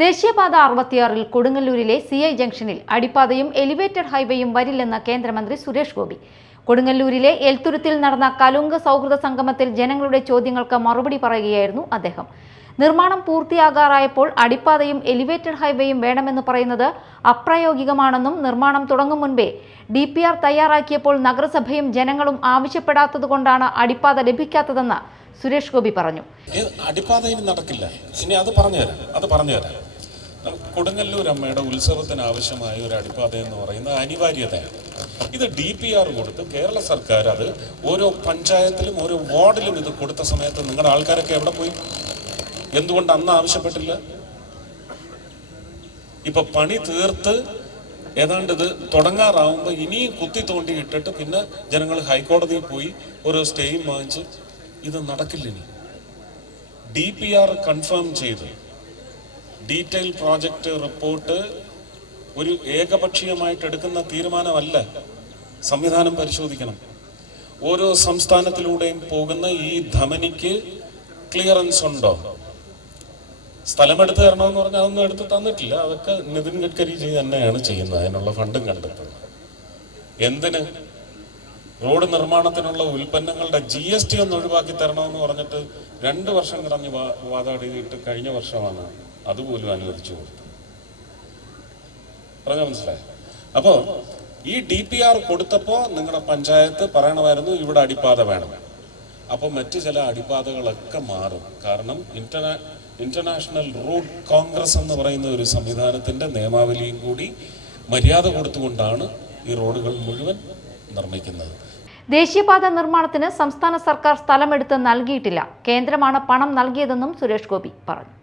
ദേശീയപാത അറുപത്തിയാറിൽ കൊടുങ്ങല്ലൂരിലെ C I ജംഗ്ഷനിൽ അടിപ്പാതയും elevated ഹൈവേയും വരില്ലെന്ന് കേന്ദ്രമന്ത്രി സുരേഷ് ഗോപി. കൊടുങ്ങല്ലൂരിലെ എൽത്തുരുത്തിൽ നടന്ന കലുങ്ക് സൗഹൃദ സംഗമത്തിൽ ജനങ്ങളുടെ ചോദ്യങ്ങൾക്ക് മറുപടി പറയുകയായിരുന്നു അദ്ദേഹം. നിർമ്മാണം പൂർത്തിയാകാറായപ്പോൾ അടിപ്പാതയും എലിവേറ്റഡ് ഹൈവേയും വേണമെന്ന് പറയുന്നത് അപ്രായോഗികമാണെന്നും നിർമ്മാണം തുടങ്ങും മുൻപേ ഡി പി ആർ തയ്യാറാക്കിയപ്പോൾ നഗരസഭയും ജനങ്ങളും ആവശ്യപ്പെടാത്തതുകൊണ്ടാണ് അടിപ്പാത ലഭിക്കാത്തതെന്ന് സുരേഷ് ഗോപി പറഞ്ഞു. അടിപ്പാത ഇനി നടക്കില്ല. ഇനി അത് പറഞ്ഞുതരാം അത് പറഞ്ഞുതരാം കൊടുങ്ങല്ലൂർ അമ്മയുടെ ഉത്സവത്തിന് ആവശ്യമായ ഒരു അടിപ്പാത എന്ന് പറയുന്നത് അനിവാര്യതയാണ്. ഇത് ഡി പി ആർ കൊടുത്ത് കേരള സർക്കാർ അത് ഓരോ പഞ്ചായത്തിലും ഓരോ വാർഡിലും ഇത് കൊടുത്ത സമയത്ത് നിങ്ങളുടെ ആൾക്കാരൊക്കെ എവിടെ പോയി? എന്തുകൊണ്ട് അന്ന് ആവശ്യപ്പെട്ടില്ല? ഇപ്പൊ പണി തീർത്ത് ഏതാണ്ട് ഇത് തുടങ്ങാറാവുമ്പോൾ ഇനിയും കുത്തി തോണ്ടി ഇട്ടിട്ട് പിന്നെ ജനങ്ങൾ ഹൈക്കോടതിയിൽ പോയി ഓരോ സ്റ്റേയും വാങ്ങിച്ച് ഇത് നടക്കില്ല ഇനി. ഡി പി ആർ കൺഫേം ചെയ്ത്. ഡീറ്റെയിൽ പ്രോജക്റ്റ് റിപ്പോർട്ട് ഒരു ഏകപക്ഷീയമായിട്ട് എടുക്കുന്ന തീരുമാനമല്ല സംവിധാനം പരിശോധിക്കണം. ഓരോ സംസ്ഥാനത്തിലൂടെയും പോകുന്ന ഈ ധമനിക്ക് ക്ലിയറൻസ് ഉണ്ടോ? സ്ഥലമെടുത്ത് തരണമെന്ന് പറഞ്ഞാൽ അതൊന്നും എടുത്ത് തന്നിട്ടില്ല. അതൊക്കെ നിതിൻ ഗഡ്കരി തന്നെയാണ് ചെയ്യുന്നത്. അതിനുള്ള ഫണ്ടും കണ്ടെത്തുന്നത്. എന്തിന്? റോഡ് നിർമ്മാണത്തിനുള്ള ഉൽപ്പന്നങ്ങളുടെ ജി എസ് ടി ഒന്ന് ഒഴിവാക്കി തരണമെന്ന് പറഞ്ഞിട്ട് രണ്ട് വർഷം കിടഞ്ഞ് വാതാടിയിട്ട് കഴിഞ്ഞ വർഷമാണ് അതുപോലും അനുവദിച്ചു കൊടുത്തത്. പറഞ്ഞ മനസ്സിലായി. അപ്പോൾ ഈ ഡി പി ആർ കൊടുത്തപ്പോൾ നിങ്ങളുടെ പഞ്ചായത്ത് പറയണമായിരുന്നു ഇവിടെ അടിപ്പാത വേണം. അപ്പോൾ മറ്റു ചില അടിപ്പാതകളൊക്കെ മാറും. കാരണം ഇന്റർനാ ഇന്റർനാഷണൽ റോഡ് കോൺഗ്രസ് എന്ന് പറയുന്ന ഒരു സംവിധാനത്തിന്റെ നിയമാവലിയും കൂടി മര്യാദ കൊടുത്തുകൊണ്ടാണ് ഈ റോഡുകൾ മുഴുവൻ നിർമ്മിക്കുന്നത്. ദേശീയപാത നിർമ്മാണത്തിന് സംസ്ഥാന സർക്കാർ സ്ഥലമെടുത്ത് നൽകിയിട്ടില്ല. കേന്ദ്രമാണ് പണം നൽകിയതെന്നും സുരേഷ് ഗോപി പറഞ്ഞു.